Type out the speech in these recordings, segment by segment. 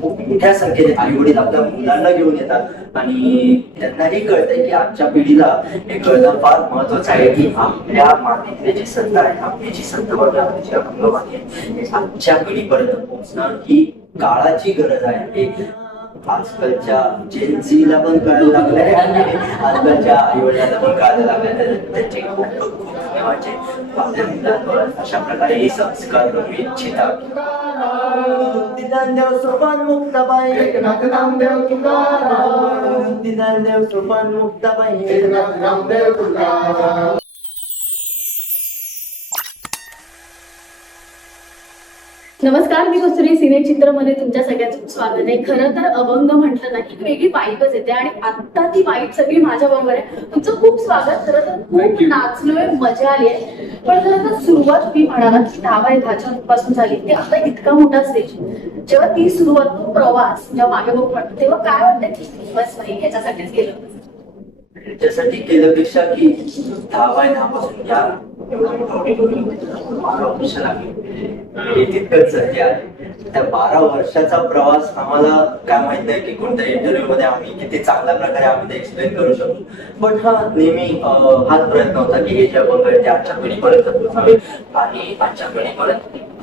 खूप मोठ्या संख्येने आई वडील आपल्या मुलांना घेऊन येतात. आणि त्यांनाही कळतंय की आजच्या पिढीला हे कळणं फार महत्वाचं आहे की आपल्या मातीतले जे संत आहे आपली जी संत वर्गाची जी अभंगवाणी आहे हे आजच्या पिढीपर्यंत पोहोचणं ही काळाची गरज आहे. हे आजकालच्या जेन्सीला पण कळायला लागलंय आणि आजकालच्या आई वडिलांना पण कळायला लागलंय. त्यांचे खूप खूप धन्यवाद. अशा प्रकारे हे संस्कार करू इच्छिता ज्ञानदेव सोपान मुक्ताबाई एकनाथ नामदेव तुकाराम. ज्ञानदेव सोपान मुक्ताबाई एकनाथ नामदेव तुकाराम. नमस्कार मी कस्तुरी सिने चित्रमध्ये तुमच्या सगळ्यांचं स्वागत आहे. खरं तर अभंग म्हटलं ना की वेगळी वाईबच येते आणि आता ती वाईब सगळी माझ्या बरोबर आहे. तुमचं खूप स्वागत. खरं तर खूप नाचलोय मजा आली आहे. पण खरं तर सुरुवात तुम्ही म्हणाला की दहा बाय दहाच्या पासून झाली. ते आता इतका मोठा स्टेज जेव्हा ती सुरुवात तो प्रवास जेव्हा मागे बघू वाटतो तेव्हा काय वाटतं की बस नाही याच्यासाठीच गेलं? त्याच्यासाठी केल्यापेक्षा की दहा बाय दहा पासून बारा वर्ष लागली तितकंच हे आहे त्या बारा वर्षाचा प्रवास आम्हाला काय माहीत नाही की कोणत्या इंटरव्ह्यू मध्ये आम्ही किती चांगल्या प्रकारे आम्ही ते एक्सप्लेन करू शकतो पण हा नेहमी हाच प्रयत्न होता की हे जे अभंग आहे ते आजच्या पिढीपर्यंत पोहोचावे आणि आजच्या पिढीपर्यंत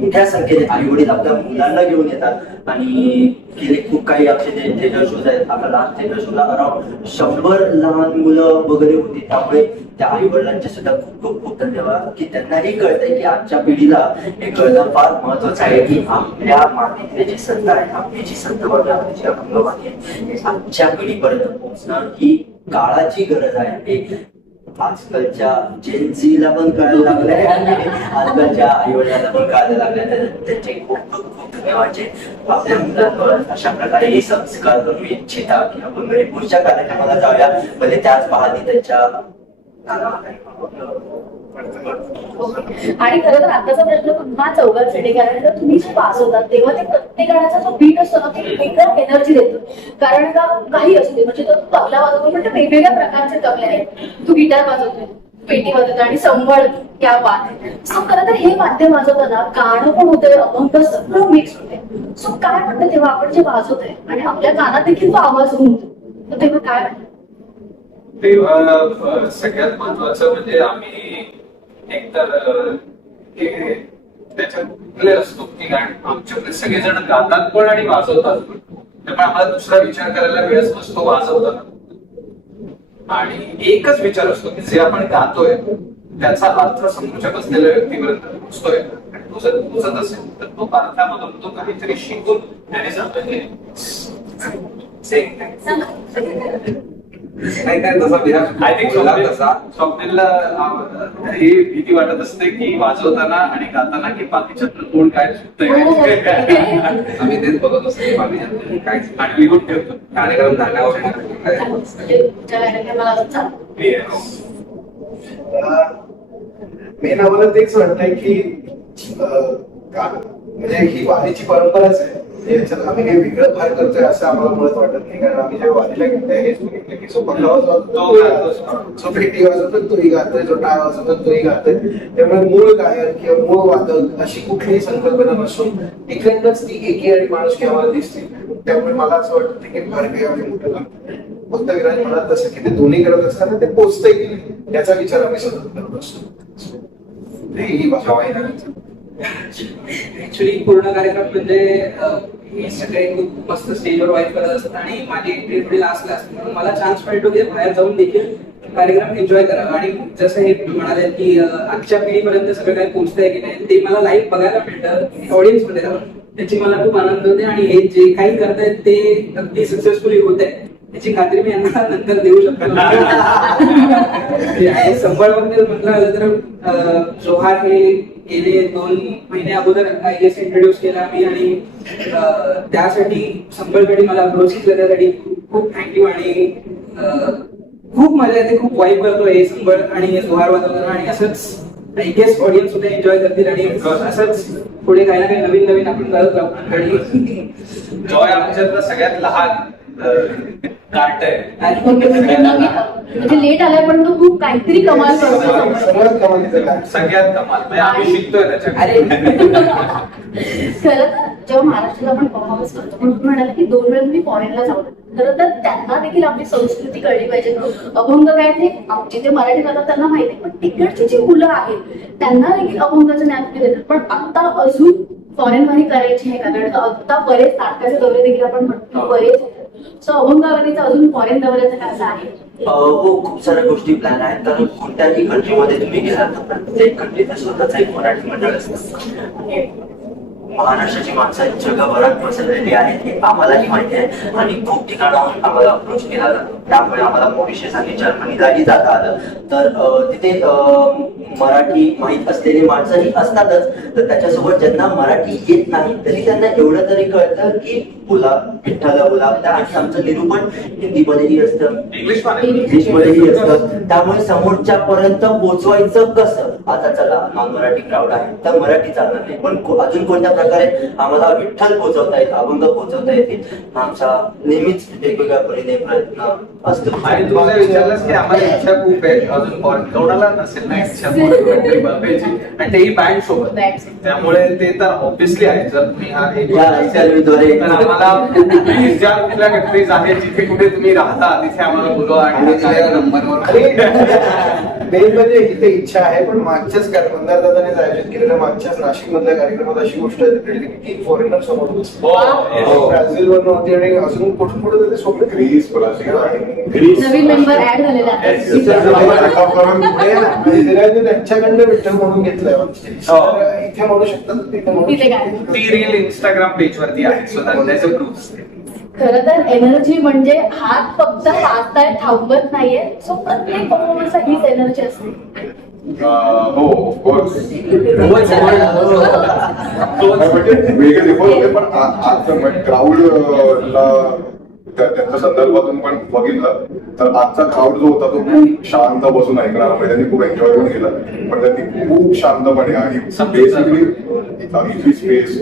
मोठ्या संख्येने आई वडील आपल्या मुलांना घेऊन येतात आणि गेले खूप काही अक्षय थिएटर शोज आहेत. आता लास्ट थिएटर शोला अराउंड शंभर लहान मुलं वगैरे होती. त्यामुळे त्या आई वडिलांचे सुद्धा खूप खूप खूप धन्यवाद. की त्यांनाही कळतंय की आजच्या पिढीला हे कळणं फार महत्वाचं आहे की आपल्या मातीतले जे संत आहे आपली जी संत वर्गाची जी अभंगवाणी आहे आजच्या पिढीपर्यंत पोहोचणं ही काळाची गरज आहे. आजकालच्या जेन्सीला पण कळायला लागलंय. आणि आजकालच्या आई वडिलांना पण कळायला लागलंय. त्यांचे खूप खूप खूप आपल्या मुलांवर अशा प्रकारे हे संस्कार करू इच्छिता की आपण घरी पुढच्या कार्यक्रमाला जाऊया. म्हणजे त्याच पहाती त्यांच्या आणि खरं तर आताचा प्रश्न पुन्हा चौघांसाठी कारण जर तुम्ही जे वाजवतात तेव्हा ते प्रत्येक गाण्याचा जो बीट असतो ना ते वेगळं एनर्जी देतो. कारण का काही असू दे म्हणजे तो तबला वाजवतो म्हणजे वेगवेगळ्या प्रकारचे तबले आहेत. तू गिटार वाजवतोय पेटी वाजवतो आणि संबळ त्या वाद सो खरं तर हे वाद्य वाजवताना गाणं पण होतंय अभंग सगळं मिक्स होते सो काय म्हणतं तेव्हा आपण जे वाजवतोय आणि आपल्या कानात देखील तो आवाज घुमतो तेव्हा काय वाटतं? ते सगळ्यात महत्वाचं म्हणजे आम्ही एकतर अ, त्याच्यात असतो. की गाणी आमच्याकडे सगळेजण गातात पण आणि वाजवतात पण. त्यामुळे आम्हाला दुसरा विचार करायला वेळच नसतो वाजवताना. आणि एकच विचार असतो की जे आपण गातोय त्याचा अर्थ समोरच्या बसलेल्या व्यक्तीपर्यंत पोहोचतोय. आणि तो जर पोहोचत असेल तर तो अर्थामधून तो काहीतरी शिकून त्याने जातोय. नाही काय तसा विराट आय थिंक बोलला तसा. स्वप्नीलला ही भीती वाटत असते की वाजवताना आणि गाताना की बाकीच्या तोंड काय आम्ही तेच बघत असतो की काय लिहून ठेवतो. कार्यक्रम झाल्यावर Yes. मेन आम्हाला तेच वाटतंय का- म्हणजे ही वारीची परंपराच आहे. याच्यात आम्ही काही वेगळं फार करतोय असं आम्हाला मुळात वाटत नाही. कारण आम्ही जेव्हा वारीला घेतोय हेच बघितलं की जो पगला वाजवतो जो पेटी वाजवतो तोही गातोय जो टाळ वाजवतो तोही गातोय. त्यामुळे मूळ गायन किंवा मूळ वादक अशी कुठलीही संकल्पना नसून इकडनंच ती एकी आणि माणूस की आम्हाला दिसते. त्यामुळे मला असं वाटतं की फार काही आम्ही मोठं करतोय फक्त विराज म्हणत तसं की ते दोन्ही करत असताना ते पोचतंय. की नाही याचा विचार आम्ही सतत करत असतो. ते ही भाषा वाहिनी ऍक्च्युली पूर्ण कार्यक्रम म्हणजे हे सगळे खूप मस्त स्टेजवर वाईट करत असतात आणि माझी एंट्री थोडी लास्ट असते. म्हणून मला चान्स मिळतो की बाहेर जाऊन देखील कार्यक्रम एन्जॉय करावा. आणि जसं हे म्हणाले की आजच्या पिढीपर्यंत सगळं काही पोहोचतंय की नाही ते मला लाईव्ह बघायला मिळतं ऑडियन्समध्ये. त्याची मला खूप आनंद होते आणि हे जे काही करतायत ते अगदी सक्सेसफुली होत आहे त्याची खात्री मी यांना नंतर देऊ शकतो. आणि संबळबद्दल म्हटलं तर जोहार हे गेले दोन महिने अगोदर आय गेस इंट्रोड्यूस केला मी आणि त्यासाठी संबळकडे मला अप्रोच केलं त्यासाठी खूप थँक्यू आणि खूप मजा येते खूप वाईब करतो हे संबळ आणि हे जोहार वाजवताना आणि असंच आय गेस ऑडियन्स सुद्धा एन्जॉय करतील आणि असंच पुढे काही ना काही नवीन नवीन आपण करत राहू. आणि जॉय आमच्यातला सगळ्यात लहान कार्ट आहे. म्हणजे लेट आलाय पण तो खूप काहीतरी कमाल करतो. सगळ्यात कमाल म्हणजे आम्ही शिकतोय खरं. तर जेव्हा महाराष्ट्रात आपण परफॉर्मन्स करतो. पण तुम्ही म्हणाले की दोन वेळा तुम्ही फॉरेनला जाऊ खरं तर त्यांना देखील आपली संस्कृती कळली पाहिजे. अभंग काय ते? जिथे मराठी जातात त्यांना माहिती. पण तिकडची जी मुलं आहेत त्यांना देखील अभंगाचं ज्ञान देतात पण आता अजून फॉरेन मध्ये करायची आहे का कारण आता बरेच नाटकाचे दौरे देखील आपण म्हणतो बरेच. सो अभंगावरीचं अजून फॉरेन दौऱ्याचं काय असं आहे? हो खूप साऱ्या गोष्टी प्लॅन आहेत. तर कोणत्याही कंट्रीमध्ये तुम्ही गेलात तर प्रत्येक कंट्रीचं स्वतःच एक मराठी मंडळ असतं. महाराष्ट्राची माणसं जगभरात पसरलेली आहेत हे आम्हालाही माहिती आहे. आणि खूप ठिकाणाहून आम्हाला अप्रोच केला जातो. त्यामुळे आम्हाला मॉरिशस आणि जर्मनीलाही जाता आलं. तर तिथे मराठी माहीत असलेली माणसंही असतातच. तर त्याच्यासोबत ज्यांना मराठी येत नाही तरी एवढं तरी कळतं की बोला विठ्ठल बोला आणि आमचं निरूपण हिंदीमध्येही असतं इंग्लिशमध्ये इंग्लिशमध्येही असतं त्यामुळे समोरच्या पर्यंत पोहोचवायचं कसं आता चला नॉन मराठी क्राऊड आहे तर मराठी चालणार नाही पण अजून कोणत्या प्रकारे आम्हाला विठ्ठल पोहोचवता येईल अभंग पोहोचवता येतील आमचा नेहमीच वेगवेगळ्या परीने प्रयत्न असतो आणि तू जर विचारलंस की आम्हाला इच्छा खूप आहे अजून कोणाला नसेल ना इच्छा आणि तेही बँड सोबत. त्यामुळे ते तर ऑब्विसली आहे जर तुम्ही हा एक या interview-द्वारे- तर आम्हाला please ज्या कुठल्या कंट्रीज आहेत जिथे कुठे तुम्ही राहता तिथे आम्हाला बोलवा आणि नंबरवर मेन म्हणजे इथे इच्छा आहे पण मागच्याच मंदार दादाने आयोजित केलेल्या मागच्याच नाशिक मधल्या कार्यक्रमात अशी गोष्ट घडली की फॉरेनर समोर होती. हो, हो. ब्राझील वर नव्हती आणि अजून कुठून कुठे ते सोडलं ग्रीस, नवीन मेंबर ऍड झालेला आहे Yes. आणि त्यांच्याकडनं विठ्ठल म्हणून घेतलंय हो. इथे म्हणू शकतात तिथे म्हणू तिथे काय? शकतात. ती रील इंस्टाग्राम पेज वरती आहे सो त्याचं प्रूफ खर तर एनर्जी म्हणजे हात फक्त हाताय थांबत नाहीये. सो प्रत्येक परफॉर्मन्सला हीच एनर्जी असते. हो ऑफकोर्स हो. म्हणजे वेगळे डिफॉल्ट होते पण आज क्राऊड ला त्या- त्यांच्या संदर्भातून पण बघितलं. तर आजचा क्राऊड जो होता तो खूप शांत बसून ऐकणार म्हणजे त्यांनी खूप एन्जॉय पण केला. पण त्यांनी खूप शांतपणे आणि बेसिकली इथली स्पेस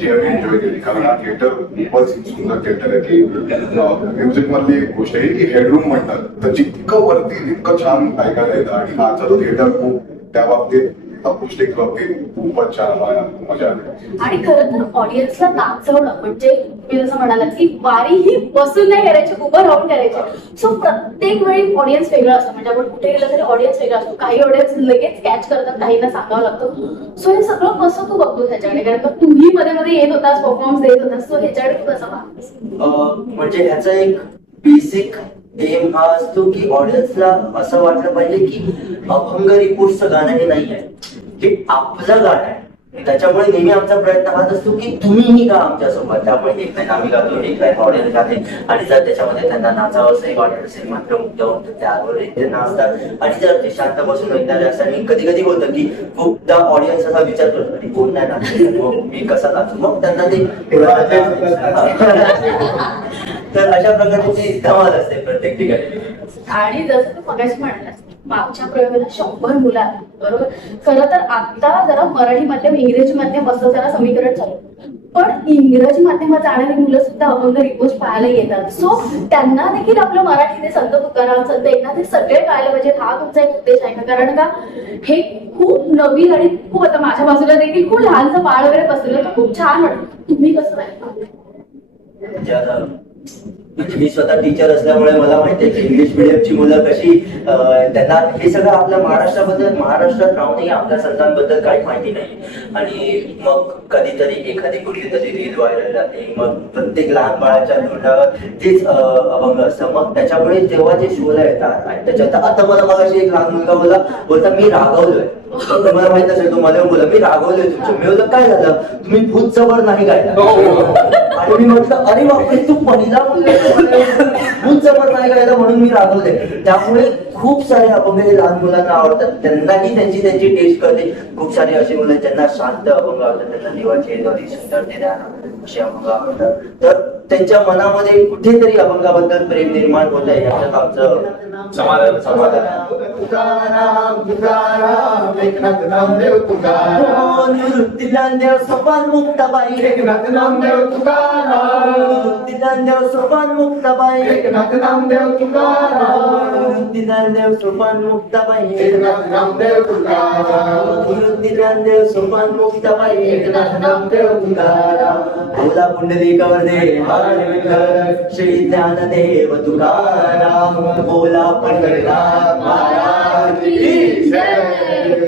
जी आम्ही एन्जॉय केली कारण हा थिएटर खूपच सुंदर थिएटर आहे की म्युझिक मधली एक गोष्ट आहे की हेडरूम म्हणतात. तर जितकं वरती तितकं छान ऐकायला येतं आणि आजचा तो थिएटर खूप त्या बाबतीत अकुस्टिक बाबतीत खूपच छान मला मजा आली. आणि खरं तर ऑडियन्सला नाचवणं म्हणजे तुम्ही जसं म्हणालात की वारी ही बसून नाही करायची उभं राहून करायची. सो प्रत्येक वेळी ऑडियन्स वेगळा असतो. म्हणजे आपण कुठे गेलं तरी ऑडियन्स वेगळा असतो. काही ऑडियन्स लगेच कॅच करतात काहींना सांगावं लागतं. सो हे सगळं कसं तू बघतो ह्याच्याकडे? कारण का तूही मध्ये मध्ये येत होतास परफॉर्मन्स देत होतास. सो ह्याच्याकडे तू कसं पाहतोस? म्हणजे ह्याचा एक बेसिक एम हा असतो की ऑडियन्सला असं वाटलं पाहिजे की अभंग रिपोर्टचं गाणं हे नाही आहे हे आपलं गाणं आहे. त्याच्यामुळे नेहमी आमचा प्रयत्न हाच असतो की तुम्हीही गा आमच्यासोबत. त्यामुळे एक लाईन आम्ही गातो एक लाईन ऑडियन्स गाते. आणि जर त्याच्यामध्ये त्यांना नाचावं असं वाटत असेल मात्र मुक्त होतं त्यावर ते नाचतात. आणि जर ते शांत बसून ऐकणारे असतात आणि कधी कधी होतं की खूपदा ऑडियन्स असा विचार करतो की कोण नाही नाचत? मी कसा नाचू? मग त्यांना ते तर अशा प्रकारची धमाल असते प्रत्येक ठिकाणी. आणि जसं तू मगाशी म्हणालास मागच्या प्रयोगाला शंभर मुलं आली बरोबर? खरं तर आता जरा मराठी माध्यम इंग्रजी माध्यम असं जरा समीकरण चालू. पण इंग्रजी माध्यमात जाणारी मुलं सुद्धा अभंग रिपोर्ट पाहायला येतात. सो त्यांना देखील आपलं मराठी ते संत तुकाराम संत एकनाथ सगळे कळायला पाहिजेत हा तुमचा एक उद्देश आहे कारण का हे खूप नवीन आणि खूप आता माझ्या बाजूला देखील खूप लहानचं बाळ वगैरे बसलेलं तर खूप छान वाटतं. तुम्ही कसं मी स्वतः टीचर असल्यामुळे मला माहिती आहे की इंग्लिश मिडियमची मुलं कशी त्यांना हे सगळं आपल्या महाराष्ट्राबद्दल महाराष्ट्रात राहूनही आपल्या संतांबद्दल काही माहिती नाही. आणि मग कधीतरी एखादी कुठली तरी रील व्हायरल जाते मग प्रत्येक लहान बाळाच्या तोंडावर तेच अभंग असतं. मग त्याच्यामुळे तेव्हा जे शोला येतात आणि त्याच्यात आता मला मग एक लहान मुलगा बोला बोलता मी रागवलोय. तुम्हाला माहीत असेल तुम्हाला बोला मी रागवलोय तुमचं. मी काय झालं? तुम्ही भूत जवळ नाही गायला. आणि म्हटलं अरे बापरे तू पहिला करायचं म्हणून मी रागवते त्यामुळे खूप सारे अभंग हे लहान मुलांना आवडतात त्यांनाही त्यांची त्यांची टेस्ट कळते. खूप सारे असे मुलं ज्यांना शांत अभंग आवडतात त्यांना देवाचे द्वारी सुंदर ते असे अभंग आवडतात. तर त्यांच्या मनामध्ये कुठेतरी अभंगाबद्दल प्रेम निर्माण होत आहे याच्यात आमचं समाधान. समाधान. तुकाराम तुकाराम एकनाथ नामदेव तुकाराम निवृत्ती ज्ञानदेव सोपान मुक्ताबाई एकनाथ नामदेव तुकाराम. निवृत्ती ज्ञानदेव सोपान मुक्ताबाई एकनाथ नामदेव तुकाराम निवृत्ती ज्ञानदेव सोपान मुक्ताबाई एकनाथ नामदेव तुकाराम निवृत्ती ज्ञानदेव सोपान मुक्ताबाई एकनाथ नामदेव तुकाराम बोला पुंडलिकावर देव श्री ज्ञानदेव तुकाराम बोला पंढरीनाथ महाराज की जय